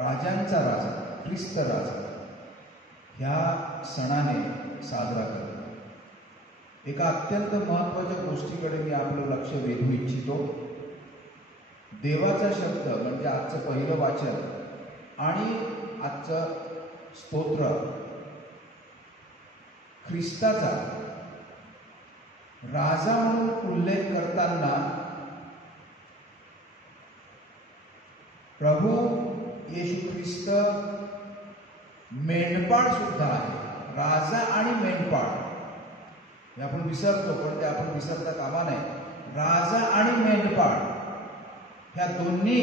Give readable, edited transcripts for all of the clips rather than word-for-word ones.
राजांचा राजा, ख्रिस्त राजा ह्या सणाने साजरा करतो. एका अत्यंत महत्त्वाच्या गोष्टीकडे मी आपलं लक्ष वेधू इच्छितो. देवाचा शब्द म्हणजे आजचं पहिलं वाचन आणि आजचं स्तोत्र ख्रिस्ताचा राजा म्हणून उल्लेख करताना प्रभू येशू ख्रिस्त मेंढपाळ सुद्धा आहे. राजा आणि मेंढपाळ हे आपण विसरतो, पण ते आपण विसरता कामा नये. राजा आणि मेंढपाळ ह्या दोन्ही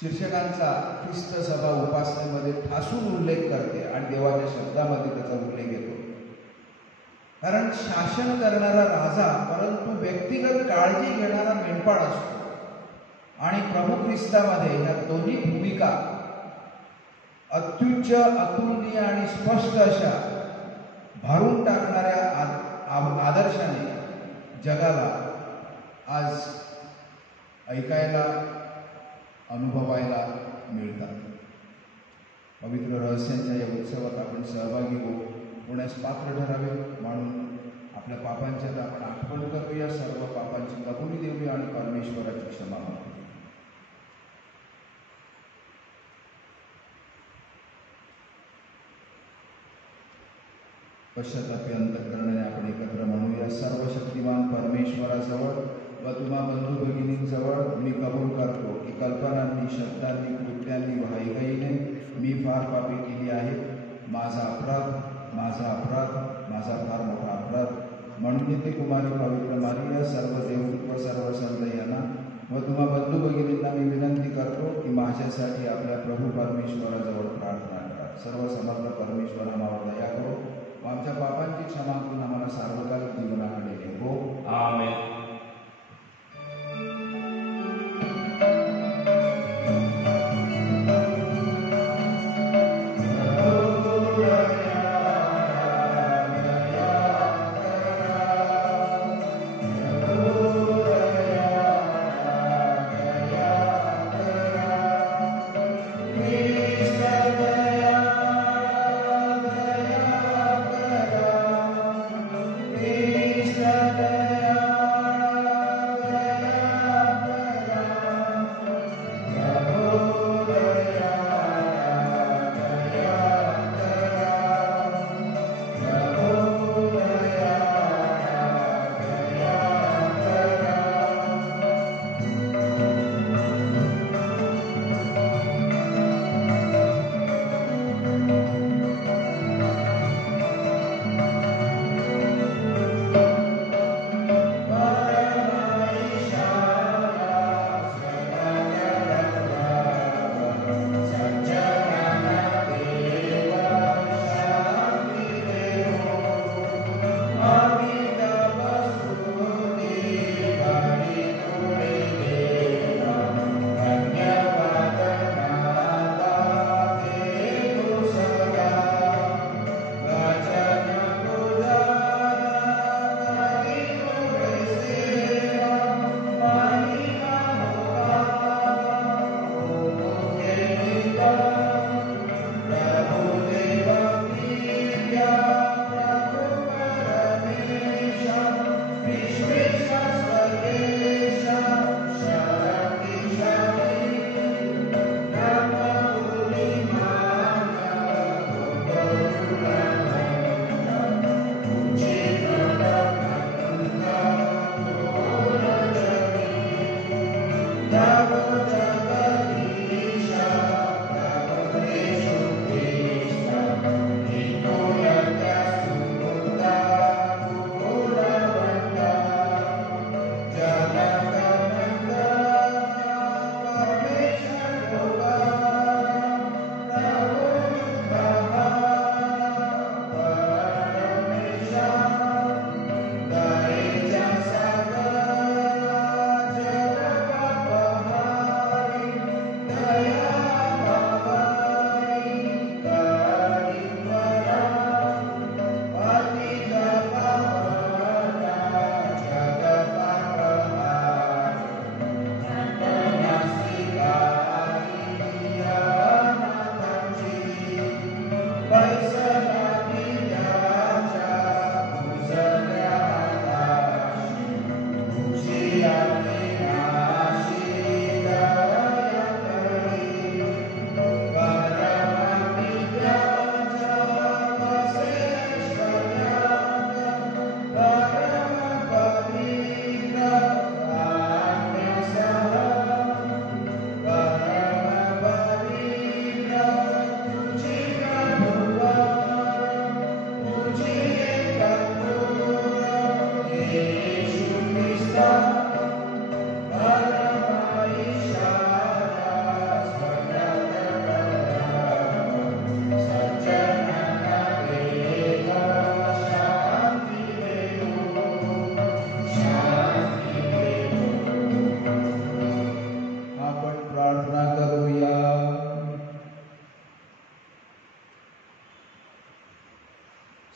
शीर्षकांचा ख्रिस्त सभा उपासनेमध्ये ठासून उल्लेख करते आणि देवाच्या शब्दामध्ये त्याचा उल्लेख येतो. कारण शासन करणारा राजा परंतु व्यक्तिगत काळजी घेणारा मेंढपाळ असतो. आणि प्रभू ख्रिस्तामध्ये ह्या दोन्ही भूमिका अत्युच्च, अतुलनीय आणि स्पष्ट अशा भरून टाकणाऱ्या आदर्शाने जगाला आज ऐकायला, अनुभवायला मिळतात. पवित्र रहस्यांच्या या उत्सवात आपण सहभागी होण्यास पात्र ठरावे म्हणून आपल्या पापांची आपण आठवण करूया, सर्व पापांची कबुली देऊया आणि परमेश्वराची क्षमा मागूया. पश्चातापी अंतःकरणाने आपण एकत्र म्हणूया. सर्वशक्तिमान परमेश्वराजवळ व तुम्हा बंधू भगिनींजवळ मी कबूल करतो की कल्पनांनी, शब्दांनी, कृत्यांनी व हयगईने मी फार पापी केली आहे. माझा अपराध, माझा फार मोठा अपराध. म्हणून नित्य कुमारी पवित्र मारिया, सर्व देवदूत व सर्व संत यांना व तुम्हा बंधू भगिनींना मी विनंती करतो की माझ्यासाठी आपल्या प्रभू परमेश्वराजवळ प्रार्थना करा. सर्व समर्थ परमेश्वर आम्हावर दया करो व आमच्या पापांची क्षमा करून आम्हाला सार्वकालिक जीवनाकडे नेवो. आमेन.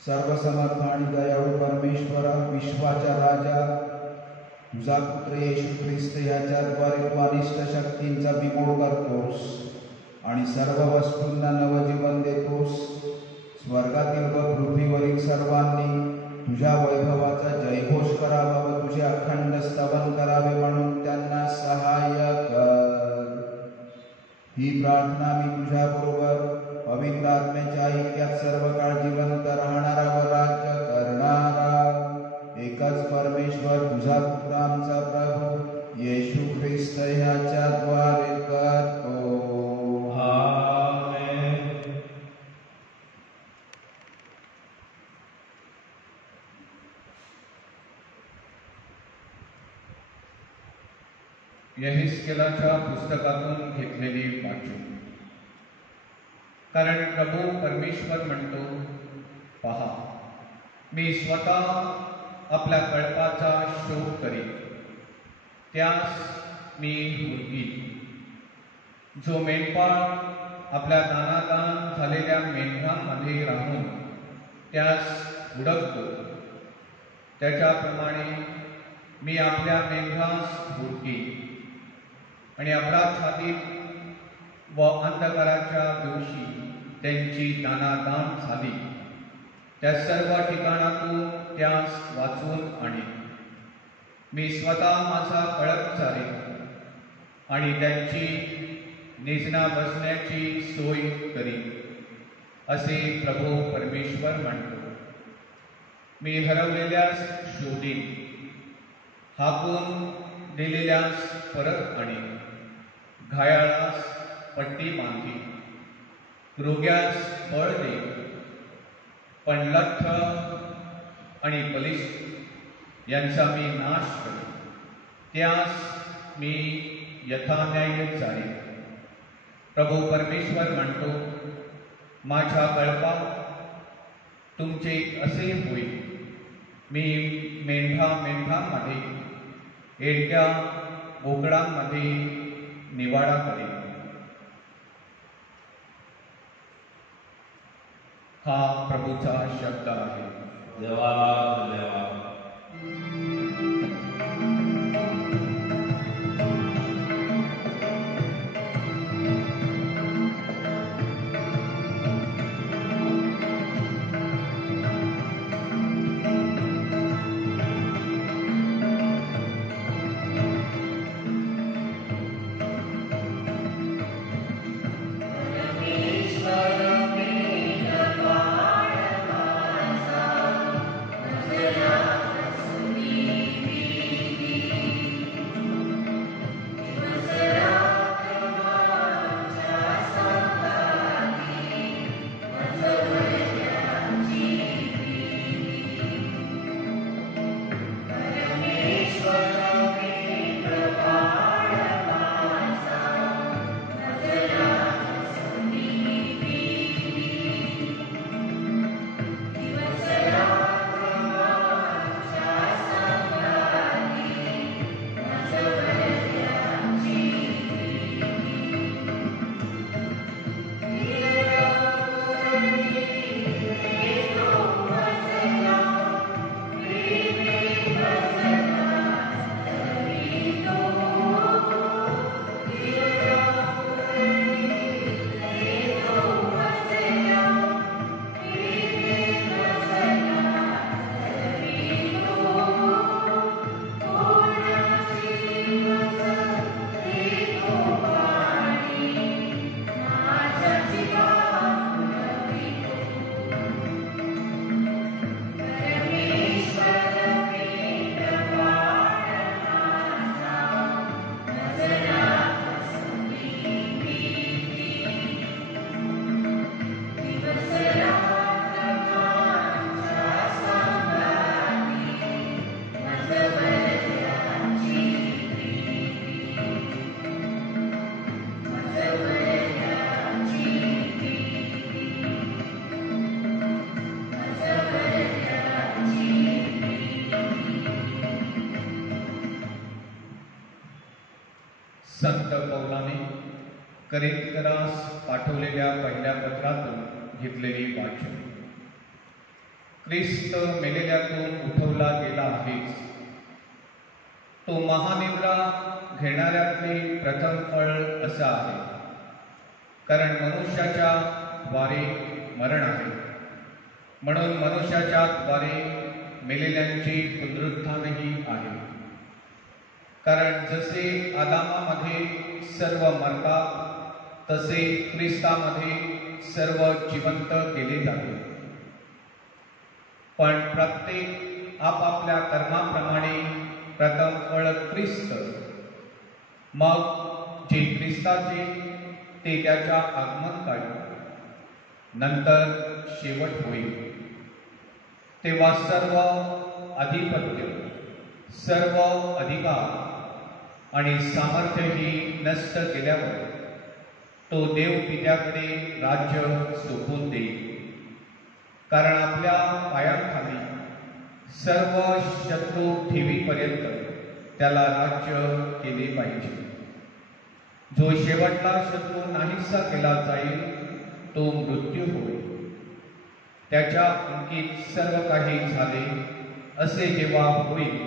सर्वसमर्थ आणि दयाळू परमेश्वरा, विश्वाच्या राजा, तुझा पुत्र येशू ख्रिस्त ह्याच्याद्वारे तू अनिष्ट शक्तींचा बिमोड करतोस आणि सर्व वस्तूंना नवजीवन देतोस. स्वर्गातील व पृथ्वीवरील सर्वांनी तुझ्या वैभवाचा जयघोष करावा व तुझे अखंड स्तवन करावे म्हणून त्यांना सहाय्य कर. ही प्रार्थना मी तुझ्याबरोबर पवित्र आत्म्याच्या ऐक्यात सर्व काळ जिवंत राहणारा व राज्य करणारा एकच परमेश्वर तुझा पुत्र आमचा प्रभू येशू ख्रिस्त ह्याच्याद्वारे करतो. यहेस्केलाच्या पुस्तकातून घेतलेली वाचन. कारण प्रभू परमेश्वर म्हणतो, पहा, मी स्वतः आपल्या कळपाचा शोध करीन, त्यास मी हुडकीन. जो मेंढपाळ आपल्या दानादान झालेल्या मेंढरांमध्ये राहून त्यास हुडकतो, त्याच्याप्रमाणे मी आपल्या मेंढरास हुडकीन. आणि अपराधातील व अंधकाराच्या दिवशी त्यांची दानादान झाली त्या सर्व ठिकाणातून त्यास वाचवून आणीन. मी स्वतः माझा कळप चालेन आणि त्यांची निजना बसण्याची सोय करीन, असे प्रभू परमेश्वर म्हणतो. मी हरवलेल्यास शोधीन, हाकून दिलेल्यास परत आणीन, घायाळास पट्टी बांधीन, रोग्यास बळ देईन. पण लठ्ठ आणि बलिष्ठ यांचा मी नाश करीन, त्यास मी यथान्याय चालेन. प्रभू परमेश्वर म्हणतो, माझ्या कळपात तुमचे असे होईल. मी मेंढरांमध्ये, एडक्या बोकडांमध्ये निवाडा करेन. हा प्रभूचा शब्द आहे. देवाला धन्यवाद. संत पौलाने करिंथरास पाठवलेल्या पहिल्या पत्रातून घेतलेली वाचन. ख्रिस्त मेलेल्यातून उठवला गेला आहेच. तो महानिद्रा घेणाऱ्यातले प्रथम फळ असा आहे, कारण मनुष्याच्या द्वारे मरण आहे, म्हणून मनुष्याच्या द्वारे मेलेल्यांचे पुनरुत्थानही आहे. कारण जसे आदामामध्ये सर्व मरतात, तसे ख्रिस्तामध्ये सर्व जिवंत केले जाते. पण प्रत्येक आपापल्या कर्माप्रमाणे प्रथम फळ ख्रिस्त, मग जे ख्रिस्ताचे ते त्याच्या आगमन काळी, नंतर शेवट होईल. तेव्हा सर्व अधिपत्य, सर्व अधिकार आणि सामर्थ्यही नष्ट केल्यावर तो देव पित्याकडे राज्य सोपवून देईल. कारण आपल्या पायांखाली सर्व शत्रू ठेवीपर्यंत त्याला राज्य केले पाहिजे. जो शेवटला शत्रू नाहीसा केला जाईल तो मृत्यू होईल. त्याच्या अंकित सर्व काही झाले असे जेव्हा होईल,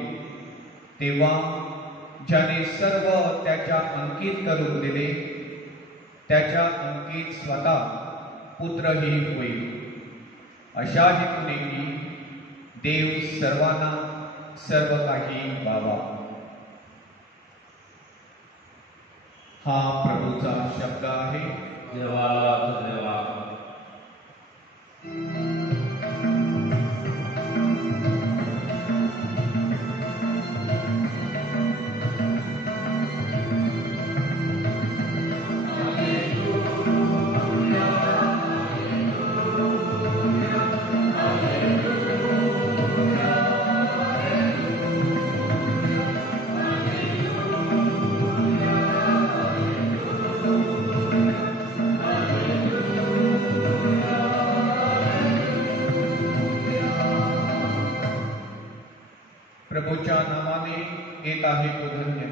तेव्हा ज्याने सर्व त्याच्या अंकित करून दिले, त्याच्या अंकित स्वतः पुत्रही होईल. अशा हेतूने की देव सर्वांना सर्व काही व्हावा. हा प्रभूचा शब्द आहे. देवाला धन्यवाद. प्रभूच्या नावाने येत आहे तो धन्य.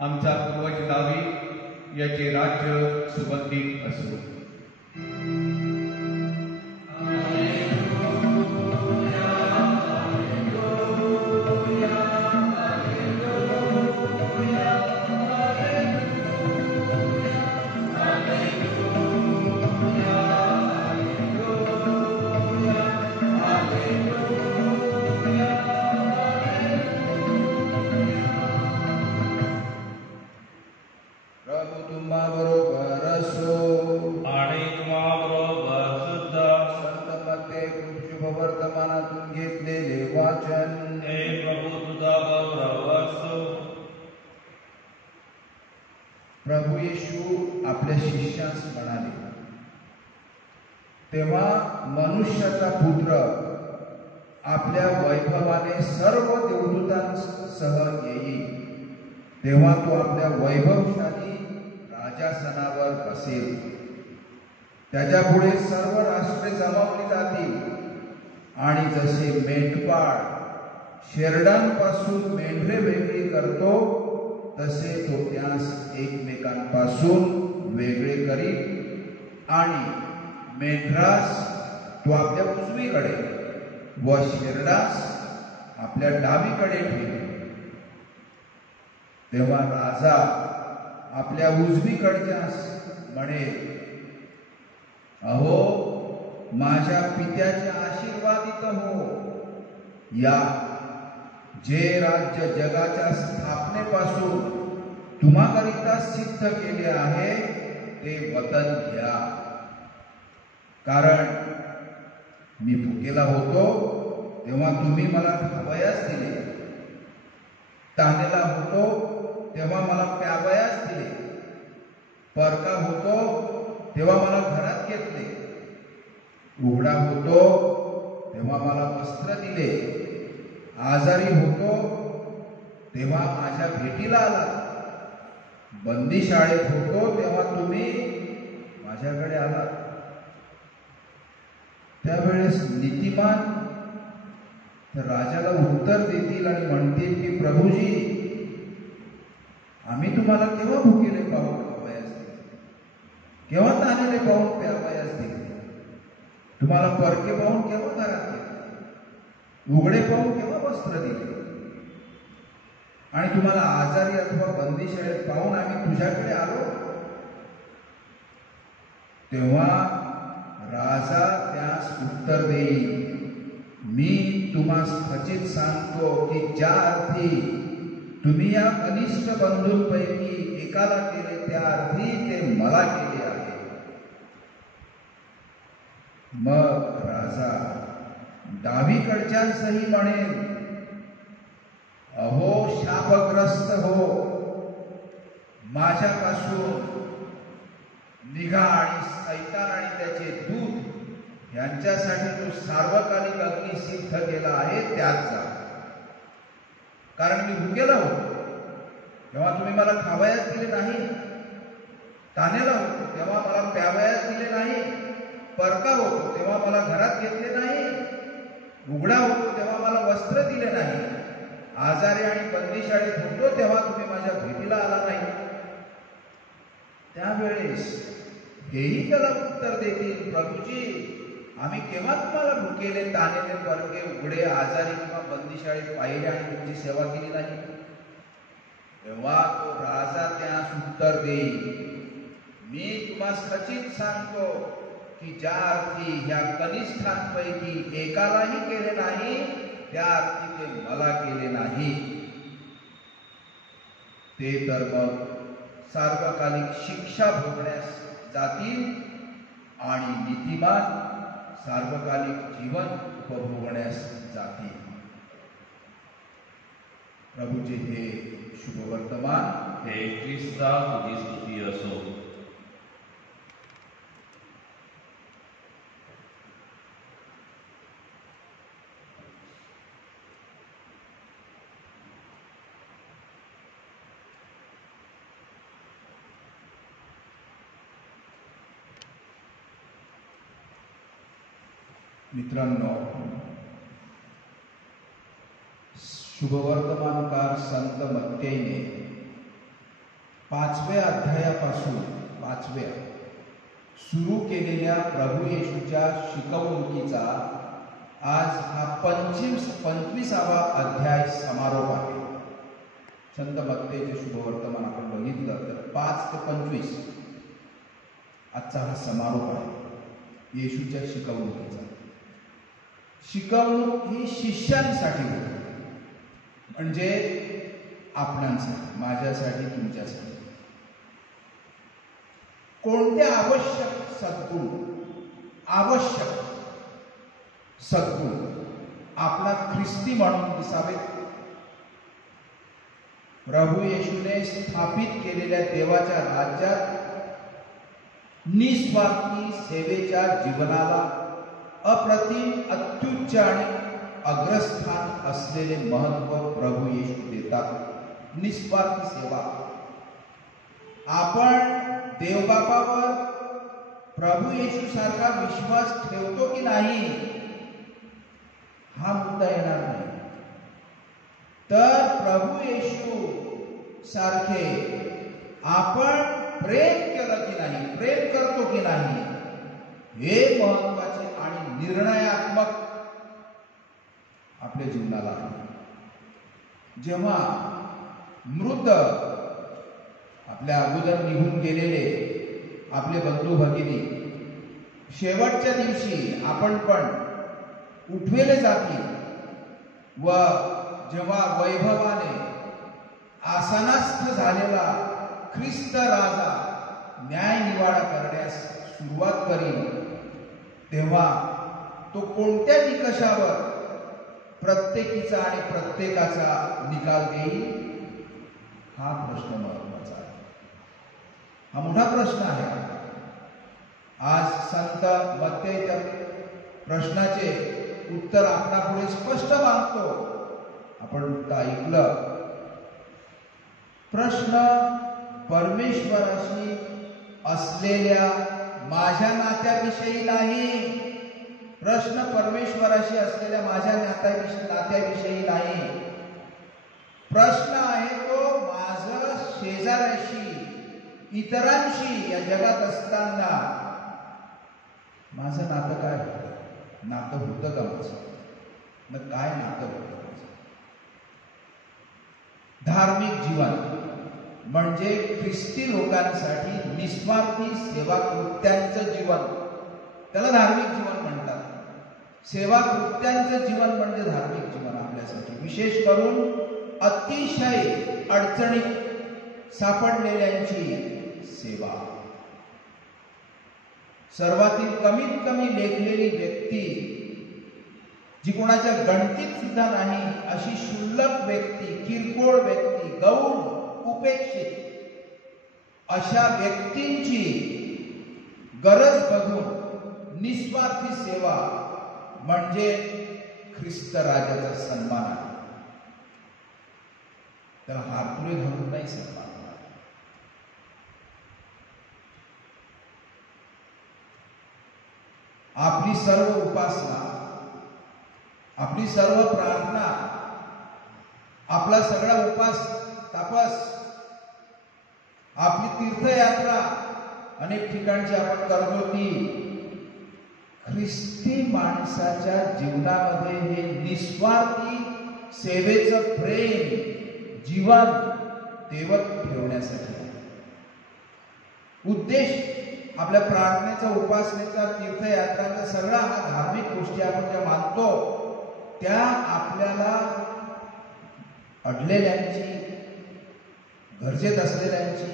आमचा पूर्वज दावीद याचे राज्य सुगंधित असो. प्रभू तुम्हा बरोबर असो. आणि तुम्हाबरोबर सुद्धा. संत मत्ते शुभवर्तमानातून घेतलेले वाचन. हे प्रभू तुझा बरोबर असो. प्रभू येशू आपल्या शिष्यास म्हणाले, तेव्हा मनुष्याचा पुत्र आपल्या वैभवाने सर्व देवदूतांसह येईल, तेव्हा तो आपल्या वैभवशाली राजासनावर बसेल. त्याच्या पुढे सर्व राष्ट्रे जमावली जातील आणि जसे मेंढपाळ शेरडांपासून मेंढरे वेगळी करतो, तसे तो त्यास एकमेकांपासून वेगळे करील आणि मेंढरास तो आपल्या उजवीकडे व शेरडास आपल्या डावीकडे ठेवेल. तेव्हा राजा आपल्या उजवीकडच्यास म्हणेल, अहो माझ्या पित्याचे आशीर्वादित हो, या जे राज्य जगाच्या स्थापनेपासून तुम्हाकरिता सिद्ध केले आहे ते वतन घ्या. कारण मी भुकेला होतो तेव्हा तुम्ही मला खावयास दिले, ताणलेला होतो तेव्हा मला प्यावयास दिले, परका होतो तेव्हा मला घरात घेतले, उघडा होतो तेव्हा मला वस्त्र दिले, आजारी होतो तेव्हा माझ्या भेटीला आला, बंदी शाळेत होतो तेव्हा तुम्ही माझ्याकडे आला. त्यावेळेस नीतिमान राजाला उत्तर देतील आणि म्हणतील की प्रभूजी, आम्ही तुम्हाला केव्हा भुकेले पाहून खावयास दिले, केव्हा ताणलेले पाहून प्यावयास दिले, तुम्हाला परके पाहून केव्हा घरात घेतले. उघडे पाहून केव्हा वस्त्र दिले, आणि तुम्हाला आजारी अथवा बंदीशाळेत पाहून आम्ही तुझ्याकडे आलो. तेव्हा राजा त्यास उत्तर देईल, मी तुम्हास खचित सांगतो की ज्या अर्थी तुम्ही या कनिष्ठ बंधूंपैकी एकाला केले, त्या अर्थी ते मला केले आहे. मग राजा डावीकडच्यांसही म्हणेल, अहो शापग्रस्त हो, माझ्यापासून निघा आणि सैतान आणि त्याचे दूत यांच्यासाठी तो सार्वकालिक अग्नी सिद्ध केला आहे त्यात जा. कारण मी भुकेला होतो तेव्हा तुम्ही मला खावयास दिले नाही, तानेला होतो तेव्हा मला प्यावयास दिले नाही, परका होतो तेव्हा मला घरात घेतले नाही, उघडा होतो तेव्हा मला वस्त्र दिले नाही, आजारी आणि बंदीशाळेत होतो तेव्हा तुम्ही माझ्या भेटीला आला नाही. त्यावेळेस हेही त्याला उत्तर देतील, प्रभूजी, आम्ही केव्हा तुम्हाला भुकेले, तानेले, परके, उघडे, आजारी किंवा बंदीशाळेत पाहिले आणि तुमची सेवा केली नाही. तेव्हा तो राजा त्यास उत्तर देईल, मी तुम्हास खचित सांगतो की ज्या अर्थी ह्या कनिष्ठांपैकी एकालाही केले नाही, त्या अर्थी ते मला केले नाही. ते तर मग सार्वकालिक शिक्षा भोगण्यास जातील आणि नीतिमान सार्वकालिक जीवन उपभोगण्यास जातील. प्रभूचे हे शुभवर्तमान. हे ख्रिस्ता तुझी स्तुती असो. मित्रांनो, शुभवर्तमानकार संत मत्तेने 5व्या अध्यायापासून 5व्या सुरू केलेल्या प्रभू येशूच्या शिकवणुकीचा आज हा 25वा अध्याय समारोप आहे. संत मत्तेचे शुभवर्तमान आपण बघितलं तर 5 ते 25 आजचा हा समारोप आहे येशूच्या शिकवणुकीचा. शिकवणूक ही शिष्यांसाठी होती, म्हणजे आपणांसाठी, माझ्यासाठी, तुमच्यासाठी. कोणते आवश्यक सद्गुण आपला ख्रिस्ती म्हणून दिसावेत. प्रभू येशूने स्थापित केलेल्या देवाच्या राज्यात निस्वार्थी सेवेच्या जीवनाला अप्रतिम, अत्युच्च आणि अग्रस्थान असलेले महत्व प्रभू येशू देतात. निस्वार्थी सेवा. आपण देवबापावर प्रभू येशू सारखा विश्वास ठेवतो की नाही हा मुद्दा येणार नाही. तर प्रभू येशू सारखे आपण प्रेम केलं की नाही, प्रेम करतो की नाही, हे महत्वाचे आणि निर्णयात्मक आपल्या जीवनाला आहे. जेव्हा मृत आपल्या अगोदर निघून गेलेले आपले बंधू भगिनी शेवटच्या दिवशी आपण पण उठवेले जातील व जेव्हा वैभवाने आसनस्थ झालेला ख्रिस्त राजा न्याय निवाडा करण्यास सुरुवात करील, तेव्हा तो कोणत्या निकषावर प्रत्येकीचा आणि प्रत्येकाचा निकाल देईल हा प्रश्न महत्वाचा आहे. हा मोठा प्रश्न आहे. आज संत मत्ते त्या प्रश्नाचे उत्तर आपणापुढे स्पष्ट मागतो. आपण उत्तर ऐकलं. प्रश्न परमेश्वराशी असलेल्या माझ्या नात्याविषयी नाही. प्रश्न परमेश्वराशी असलेल्या माझ्या नात्याविषयी नाही. प्रश्न आहे तो माझं शेजाऱ्याशी, इतरांशी या जगात असताना माझं नातं काय होतं, नातं होतं का माझं. मग काय नातं होतं? धार्मिक जीवन म्हणजे ख्रिस्ती लोकांसाठी निस्वार्थी सेवा कृत्यांचं जीवन, त्याला धार्मिक जीवन म्हणतात. सेवा कृत्यांचं जीवन म्हणजे धार्मिक जीवन. आपल्यासाठी विशेष करून अतिशय अडचणीत सापडलेल्यांची सेवा. सर्वातील कमीत कमी लेखलेली व्यक्ती, जी कोणाच्या गणतीत सुद्धा नाही अशी क्षुल्लक व्यक्ती, किरकोळ व्यक्ती, गौण, उपेक्षित अशा व्यक्तींची गरज बघून निस्वार्थी सेवा म्हणजे ख्रिस्त राजाचा सन्मान आहे. त्याला हातपुरे धरून नाही सन्मान. आपली सर्व उपासना, आपली सर्व प्रार्थना, आपला सगळा उपास तापस, आपली तीर्थयात्रा अनेक ठिकाणची आपण करतो ती ख्रिस्ती माणसाच्या जीवनामध्ये हे निस्वार्थी सेवेचं प्रेम जीवन तेवत ठेवण्यासाठी. उद्देश आपल्या प्रार्थनेचा, उपासनेचा, तीर्थयात्रांचा सगळा हा धार्मिक गोष्टी आपण ज्या मानतो त्या आपल्याला अडलेल्यांची, गरजेत असलेल्यांची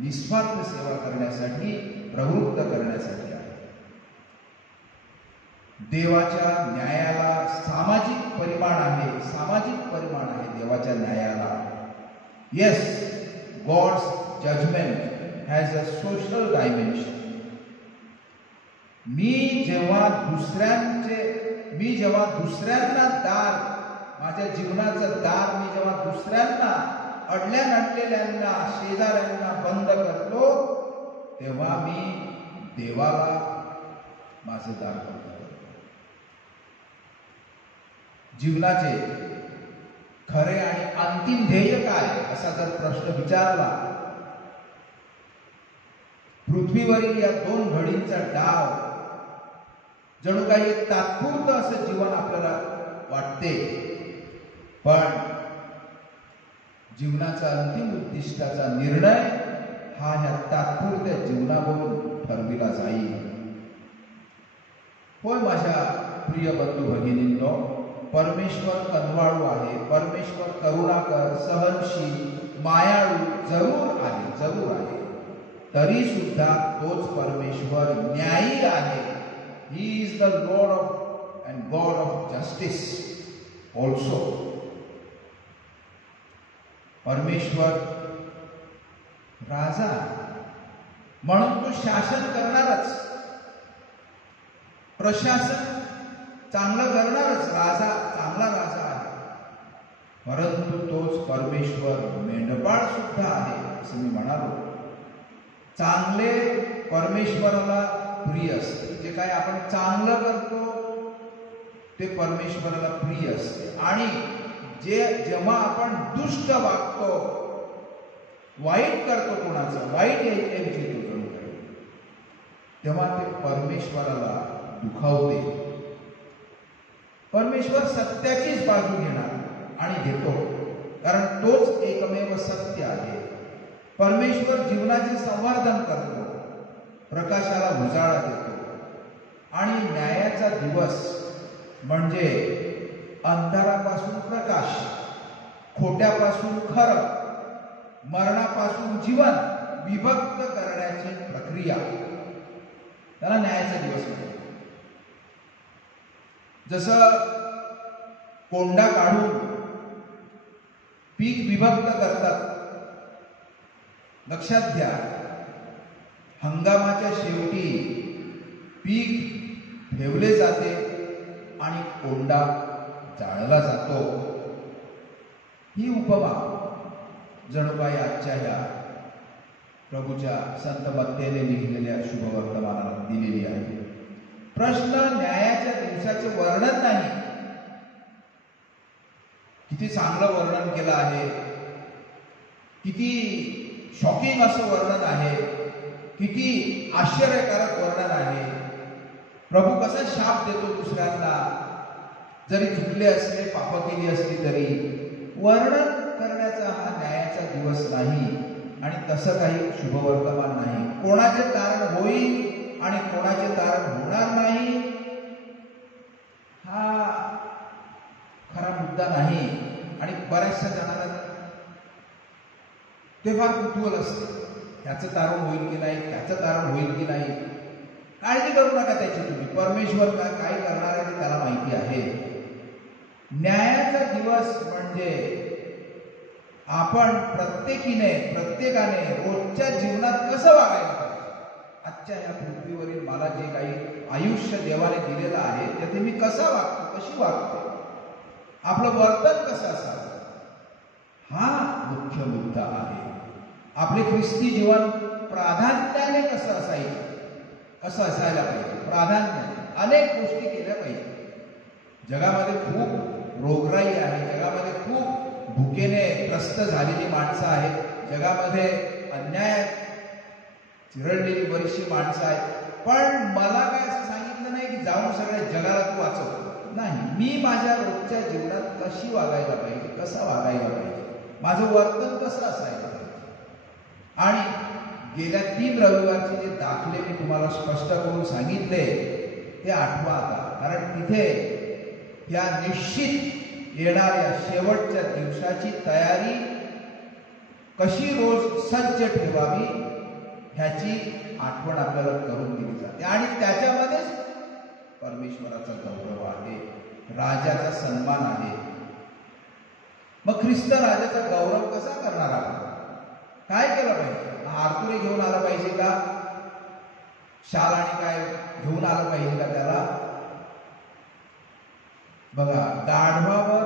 निस्वार्थ सेवा करण्यासाठी, प्रवृत्त करण्यासाठी आहे. देवाच्या न्यायाला सामाजिक परिमाण आहे, सामाजिक परिमाण आहे देवाच्या न्यायाला. Yes, God's judgment has a social dimension. मी जेव्हा दुसऱ्यांना दार, माझ्या जीवनाचं दार मी जेव्हा दुसऱ्यांना, अडल्या नडलेल्यांना, शेजाऱ्यांना बंद करतो तेव्हा मी देवाला माझं दार बंद करतो. जीवनाचे खरे आणि अंतिम ध्येय काय असा जर प्रश्न विचारला, पृथ्वीवरील या 2 घडींचा डाव जणू काही तात्पुरतं असं जीवन आपल्याला वाटते, पण जीवनाचा अंतिम उद्दिष्टाचा निर्णय हा ह्या तात्पुरत्या जीवनावरून ठरविला जाईल. होय माझ्या प्रिय बंधू भगिनींनो, परमेश्वर कनवाळू आहे, परमेश्वर करुणाकर, सहनशील, मायाळू जरूर आहे, जरूर आहे. तरी सुद्धा तोच परमेश्वर न्यायी आहे. He is the Lord of and God of justice also. परमेश्वर राजा म्हणून तो शासन करणारच, प्रशासन चांगलं करणारच. राजा चांगला राजा आहे, परंतु तोच परमेश्वर मेंढपाळ सुद्धा आहे असं मी म्हणालो. चांगले परमेश्वराला प्रिय असते. जे काय आपण चांगलं करतो ते परमेश्वराला प्रिय असते. आणि जेव्हा आपण दुष्ट वागतो, वाईट करतो, कोणाचं वाईट ऐवजी तेव्हा ते परमेश्वराला दुखावते. परमेश्वर सत्याचीच बाजू घेणार आणि घेतो, कारण तोच एकमेव सत्य आहे. परमेश्वर जीवनाचे संवर्धन करतो, प्रकाशाला उजाळा देतो आणि न्यायाचा दिवस म्हणजे अंधारापासून प्रकाश, खोट्यापासून खरं, मरणापासून जीवन विभक्त करण्याची प्रक्रिया, त्याला न्यायाचा दिवस म्हणतो. जसं कोंडा काढून पीक विभक्त करतात, लक्षात घ्या, हंगामाच्या शेवटी पीक ठेवले जाते आणि कोंडा जाळला जातो. ही उपमा जणू काही आजच्या ह्या प्रभूच्या संत मत्तेने लिहिलेल्या शुभवर्तमानाला दिलेली आहे. प्रश्न न्यायाच्या दिवसाचे वर्णन नाही. किती चांगलं वर्णन केलं आहे, किती शॉकिंग असं वर्णन आहे, किती आश्चर्यकारक वर्णन आहे. प्रभू कसा शाप देतो दुसऱ्यांना, जरी चुकले असले, पाप केली असली तरी वर्णन करण्याचा हा न्यायाचा दिवस नाही आणि तसं काही शुभवर्तमान नाही. कोणाचे तारण होईल आणि कोणाचे तारण होणार नाही हा खरा मुद्दा नाही. आणि बऱ्याचशा जणांना ते फार कुतूहल असते, त्याचं तारण होईल की नाही, त्याचं तारण होईल की नाही. काळजी करू नका त्याची तुम्ही. परमेश्वर काय करणार आहे ते त्याला माहिती आहे. न्यायाचा दिवस म्हणजे आपण प्रत्येकाने रोजच्या जीवनात कसं वागायला पाहिजे. आजच्या या पृथ्वीवरील मला जे काही आयुष्य देवाने दिलेलं आहे त्याचे मी कसा वागतो, कशी वागतो, आपलं वर्तन कसं असावं हा मुख्य मुद्दा आहे. आपले ख्रिस्ती जीवन प्राधान्याने कसं असायला पाहिजे. प्राधान्य अनेक गोष्टी केल्या पाहिजे. जगामध्ये खूप रोगराई आहे, जगामध्ये खूप भुकेने त्रस्त झालेली माणसं आहेत, जगामध्ये अन्याय चिरडलेली बरीचशी माणसं आहेत. पण मला काय असं सांगितलं नाही की जाऊन सगळ्या जगाला तू वाचव. नाही, मी माझ्या रोजच्या जीवनात कशी वागायला पाहिजे, कसा वागायला पाहिजे, माझं वर्तन कसं असायला पाहिजे. आणि गेल्या 3 रविवारचे जे दाखले मी तुम्हाला स्पष्ट करून सांगितले ते आठवा आता. कारण तिथे या निश्चित येणाऱ्या शेवटच्या दिवसाची तयारी कशी रोज सज्ज ठेवावी ह्याची आठवण आपल्याला करून दिली जाते. आणि त्याच्यामध्येच परमेश्वराचा गौरव आहे, राजाचा सन्मान आहे. मग ख्रिस्त राजाचा गौरव कसा करणार आपण? काय केलं पाहिजे? आरतुरे घेऊन आला पाहिजे का? शाल आणि काय घेऊन आलं पाहिजे का त्याला? बघा, गाढवावर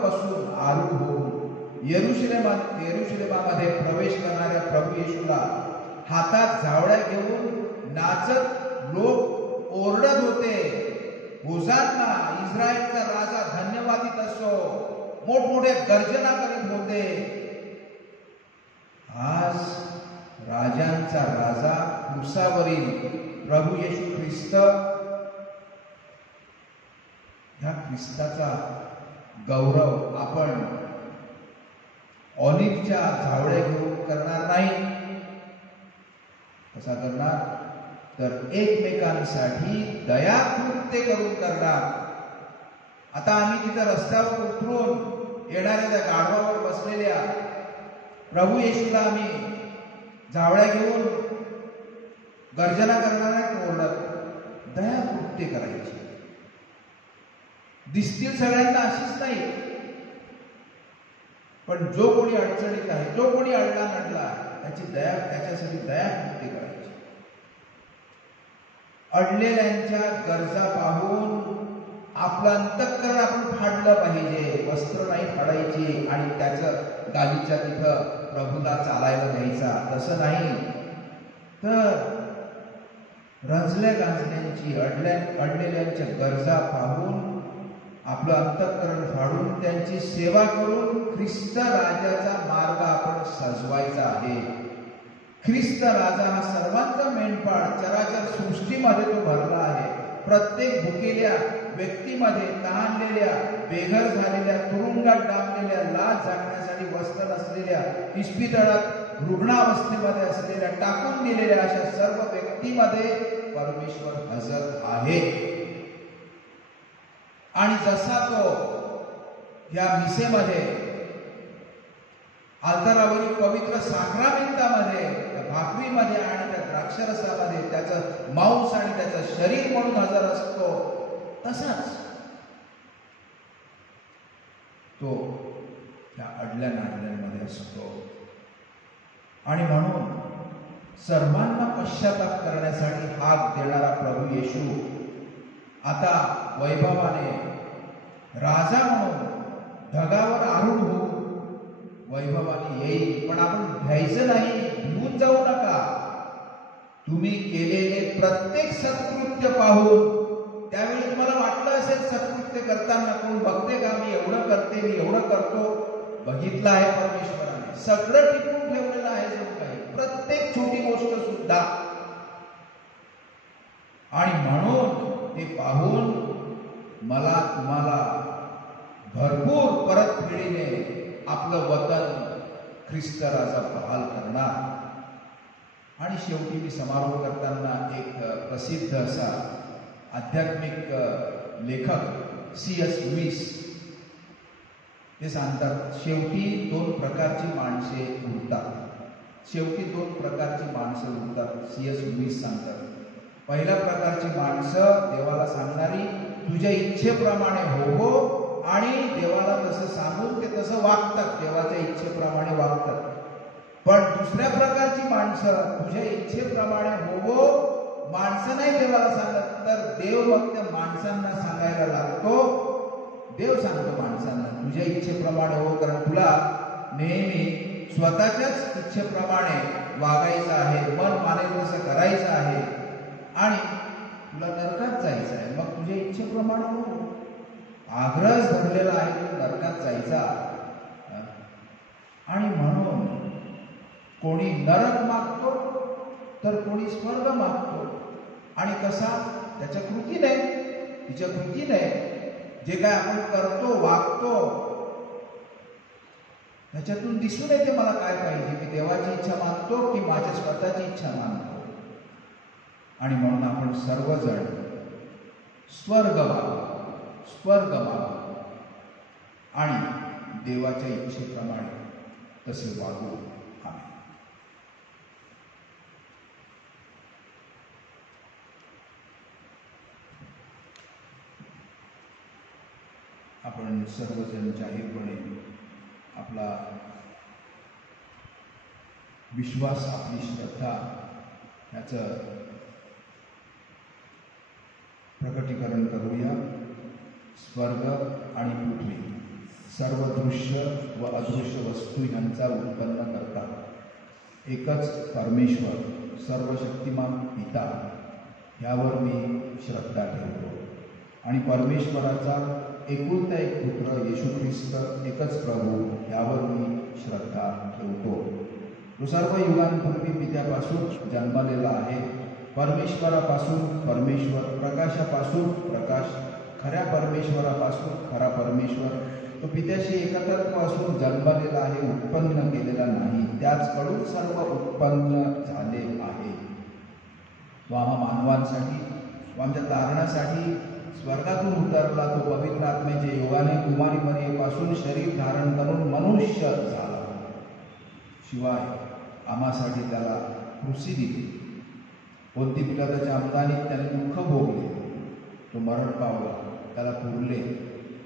बसून आरूढ होऊन यरुशलेमामध्ये प्रवेश करणाऱ्या प्रभू येशूला हातात झावळ्या घेऊन नाचत लोक ओरडत होते, होसान्ना, इस्रायलचा राजा धन्यवादित असो, मोठमोठे गर्जना करीत होते. आज राजांचा राजा क्रूसावरील प्रभू येशू ख्रिस्त, ह्या ख्रिस्ताचा गौरव आपण ऑलिव्हच्या झावळ्या घेऊन करणार नाही. कसा करणार? तर एकमेकांसाठी दयाकृत्य करून करणार. आता आम्ही तिथं रस्त्यावर उतरून येणाऱ्या त्या गाढवावर बसलेल्या प्रभू येशूला आम्ही झावळ्या घेऊन गर्जना करणार नाही, ओरडत दयाकृत्य करायची. दिसतील सगळ्यांना अशीच नाही, पण जो कोणी अडचणीत आहे, जो कोणी नडला त्याच्यासाठी दयाकृत्य करायची. अडलेल्यांच्या गरजा पाहून आपलं अंतःकरण आपण फाडलं पाहिजे. वस्त्र नाही फाडायची आणि त्याचं गालीच्या तिथं प्रभूला चालायला द्यायचा, तसं नाही. तर रंजल्या गांजल्यांची, अडलेल्यांच्या गरजा पाहून आपलं अंतःकरण फाडून त्यांची सेवा करून ख्रिस्त राजाचा मार्ग आपण सजवायचा आहे. ख्रिस्त राजा हा सर्वांचा मेंढपाळ, चराचर सृष्टीमध्ये तो भरला आहे. प्रत्येक भुकेल्या व्यक्तीमध्ये, तहानलेल्या, बेघर झालेल्या, तुरुंगात डांबलेल्या, लाज झाकण्यासाठी वस्त्र नसलेल्या, इस्पितळात रुग्णावस्थेमध्ये असलेल्या, टाकून दिलेल्या अशा सर्व व्यक्तीमध्ये परमेश्वर हजर आहे. आणि जसा तो या मिसेमध्ये, आल्तारावरील पवित्र साक्रामेंटामध्ये, त्या भाकरीमध्ये आणि त्या द्राक्षरसामध्ये त्याचं मांस आणि त्याचं शरीर म्हणून हजर असतो, तसाच तो त्या अडल्या नाडल्यांमध्ये असतो. आणि म्हणून सर्वांना पश्चाताप करण्यासाठी हाक देणारा प्रभू येशू आता वैभवाने राजा म्हणून ढगावर आरूढ होऊन वैभवाने येईल. पण आपण भ्यायचं नाही, भिवून जाऊ नका. तुम्ही केलेले प्रत्येक सत्कृत्य पाहून, त्यावेळी तुम्हाला वाटलं असेल सत्कृत्य करताना कोण बघते का, मी एवढं करते, मी एवढं करतो. बघितलं आहे परमेश्वराने, सगळं टिकून ठेवलेलं आहे जणू काही, प्रत्येक छोटी गोष्ट सुद्धा. आणि म्हणून ते पाहून मला तुम्हाला भरपूर परतफेडीने आपलं वतन ख्रिस्त राजा बहाल करणार. आणि शेवटी मी समारोप करताना एक प्रसिद्ध असा आध्यात्मिक लेखक C.S. लुईस ते सांगतात, शेवटी दोन प्रकारची माणसे उरतात. शेवटी दोन प्रकारची माणसं उरतात. C.S. लुईस सांगतात, पहिल्या प्रकारची माणसं देवाला सांगणारी तुझ्या इच्छेप्रमाणे हो आणि देवाला तसं सांगून ते तसं वागतात, देवाच्या इच्छेप्रमाणे वागतात. पण दुसऱ्या प्रकारची माणसं तुझ्या इच्छेप्रमाणे हो, माणसं नाही देवाला सांगत, तर देव मग त्या माणसांना सांगायला लागतो. देव सांगतो माणसांना तुझ्या इच्छेप्रमाणे हो, कारण तुला नेहमी स्वतःच्याच इच्छेप्रमाणे वागायचं आहे, मन मानेल तसं करायचं आहे आणि तुला नरकात जायचं आहे. मग तुझ्या इच्छेप्रमाणे हो. आग्रह धरलेला आहे की नरकात जायचा. आणि म्हणून कोणी नरक मागतो तर कोणी स्वर्ग मागतो. आणि कसा? त्याच्या कृतीने, तिच्या कृतीने जे काय आपण करतो, वागतो, त्याच्यातून दिसून येते मला काय पाहिजे. मी देवाची इच्छा मानतो की माझ्या स्वतःची इच्छा मानतो. आणि म्हणून आपण सर्वजण स्वर्ग मागू आणि देवाच्या इच्छेप्रमाणे तसे वागू. आपण सर्वजण जाहीरपणे आपला विश्वास, आपली श्रद्धा याचं प्रकटीकरण करूया. स्वर्ग आणि पृथ्वी सर्व दृश्य व अदृश्य वस्तू यांचा उत्पन्न करतात एकच परमेश्वर, सर्वशक्तिमान पिता, यावर मी श्रद्धा ठेवतो. आणि परमेश्वराचा एकुलता एक पुत्र येशू ख्रिस्त एकच प्रभू, यावर मी श्रद्धा ठेवतो. तो सर्व युगांपूर्वी पित्यापासून जन्मलेला आहे. परमेश्वरापासून परमेश्वर, प्रकाशापासून प्रकाश, खऱ्या परमेश्वरापासून खरा परमेश्वर. तो पित्याशी एकत्रत्व असून जन्मलेला आहे, उत्पन्न केलेला नाही. त्याचकडून सर्व उत्पन्न झाले आहे. तो आम्हा मानवांसाठी, तो आमच्या तारणासाठी स्वर्गातून उतरला. तो पवित्र आत्म्याच्या योगाने कुमारी मरियेपासून शरीर धारण करून मनुष्य झाला. शिवाय आम्हासाठी त्याला क्रूसी दिली. पोंती पिलाताच्या आमदानीत त्याने दुःख भोगले. तो मरण पावला, त्याला पुरले.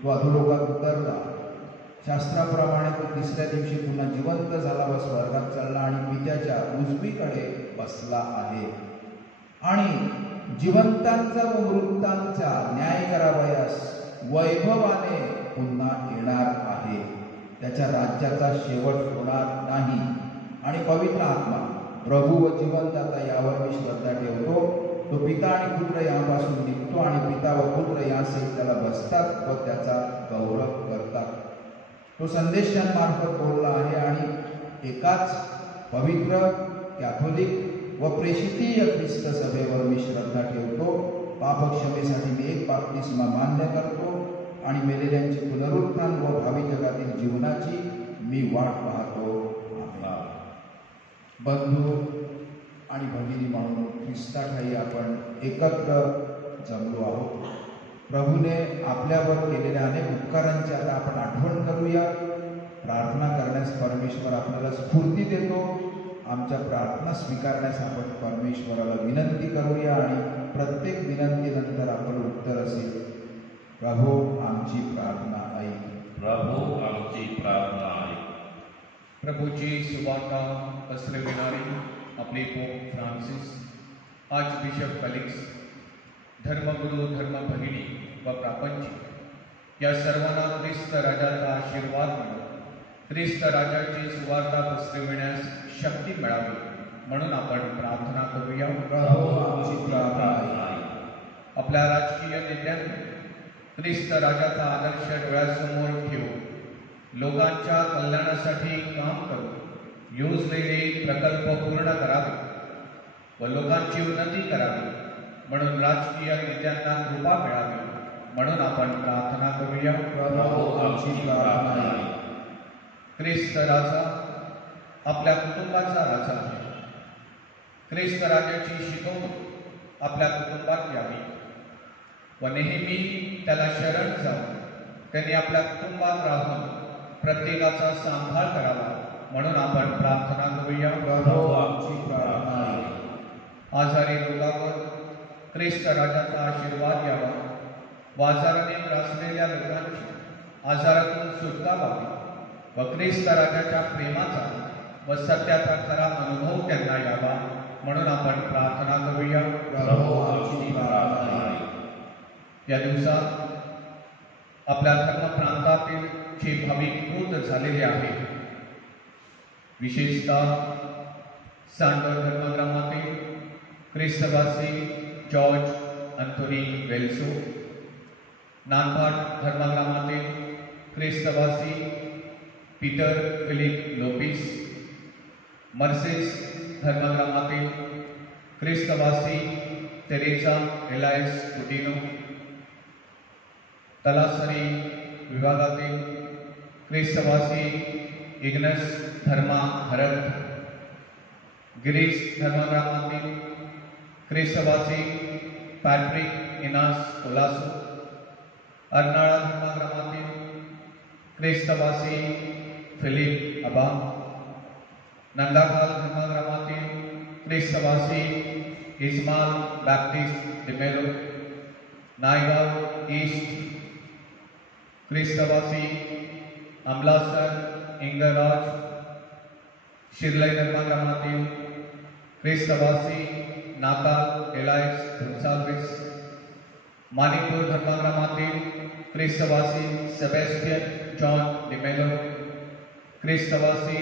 तो अधोलोकात उतरला. शास्त्राप्रमाणे तो तिसऱ्या दिवशी पुन्हा जिवंत झाला व स्वर्गात चढला आणि पित्याच्या उजवीकडे बसला आहे. आणि जिवंतांचा व मृतांचा न्याय करावयास वैभवाने पुन्हा येणार आहे. त्याच्या राज्याचा शेवट होणार नाही. आणि पवित्र आत्मा, प्रभू व जिवंतदाता यावर मी श्रद्धा ठेवतो. तो पिता आणि पुत्र यापासून निघतो आणि पिता व पुत्र यासहित त्याला बसतात व त्याचा गौरव करतात. तो संदेशांमार्फत बोलला आहे आणि एकाच पवित्र, कॅथोलिक व प्रेषितीय ख्रिस्त सभेवर मी श्रद्धा ठेवतो. पापक्षमेसाठी मी एक बाप्तिस्मा मान्य करतो आणि मेलेल्यांचे पुनरुत्थान व भावी जगातील जीवनाची मी वाट पाहतो. बंधू आणि भगिनी म्हणून ख्रिस्ताठाई आपण एकत्र जमलो आहोत. प्रभूने आपल्यावर केलेल्या अनेक उपकारांची आता आपण आठवण करूया. प्रार्थना करण्यास परमेश्वर आपल्याला स्फूर्ती देतो. आमच्या प्रार्थना स्वीकारण्यास आपण परमेश्वराला विनंती करूया आणि प्रत्येक विनंतीनंतर आपण उत्तर असेल, प्रभू आमची प्रार्थना ऐक. प्रभू आमची प्रार्थना ऐक. प्रभूची सुवार्ता पसरविणारी आपले पोप फ्रान्सिस, आर्चबिशप फेलिक्स, धर्मगुरू, धर्मभगिनी व प्रापंचिक या सर्वांना ख्रिस्त राजाचा आशीर्वाद मिळो. ख्रिस्त राजाची सुवार्ता पसरविण्यास शक्ती मिळावी म्हणून आपण प्रार्थना करूया. प्रभू आमची प्रार्थना ऐक. आपल्या राजकीय नेत्यांनी ख्रिस्त राजाचा आदर्श डोळ्यासमोर ठेवून लोकांच्या कल्याणासाठी काम करून योजलेले प्रकल्प पूर्ण करावे व लोकांची उन्नती करावी म्हणून राजकीय नेत्यांना कृपा मिळावी म्हणून आपण प्रार्थना करूया. प्रभो आमची प्रार्थना ऐक. ख्रिस्त राजा आपल्या कुटुंबाचा राजा आहे. ख्रिस्त राजाची शिकवणूक आपल्या कुटुंबात यावी व नेहमी त्याला शरण जाऊन त्यांनी आपल्या कुटुंबात राहून प्रत्येकाचा सांभाळ करावा म्हणून आपण प्रार्थना करूया. प्रभो आमची प्रार्थना ऐक. आजारी लोकांवर ख्रिस्त राजाचा आशीर्वाद यावा व आजाराने त्रासलेल्या लोकांची आजारातून सुटका व्हावी व ख्रिस्त राजाच्या प्रेमाचा व सत्याचा खरा अनुभव त्यांना यावा म्हणून आपण प्रार्थना करूया. प्रभो आमची प्रार्थना ऐक. या दिवसात आपल्या धर्म प्रांतातील जे भाविक मृत झालेले आहेत, विशेषतः सांडोर धर्मग्रामातील ख्रिस्तवासी जॉर्ज अँथोनी वेल्सो, नानभाट धर्मग्रामातील ख्रिस्तवासी पीटर फिलिप लोपिस, मर्सेस धर्मग्रामातील ख्रिस्तवासी तेरेसा एलायस कुटिनो, तलासरी विभागातील ख्रिस्तवासी इग्नस धर्मा हरत, गिरीश धर्मग्रामातील ख्रिस्तवासी पॅट्रिक इनास कोलासो, अर्नाळा धर्मग्रामातील ख्रिस्तवासी फिलिप अबा, नंदाखाल धर्मग्रामातील ख्रिस्तवासी इस्माल बॅप्टिस्ट डिमेलो, नायगाव ईस्ट ख्रिस्तवासी अमलासर इंगराज, शिरलई धर्मग्रामातील ख्रिस्तवासी नाताल एलायस गोन्साल्विस, मानिकपूर धर्मग्रामातील ख्रिस्तवासी सेबेस्टियन जॉन डिमेलो, ख्रिस्तवासी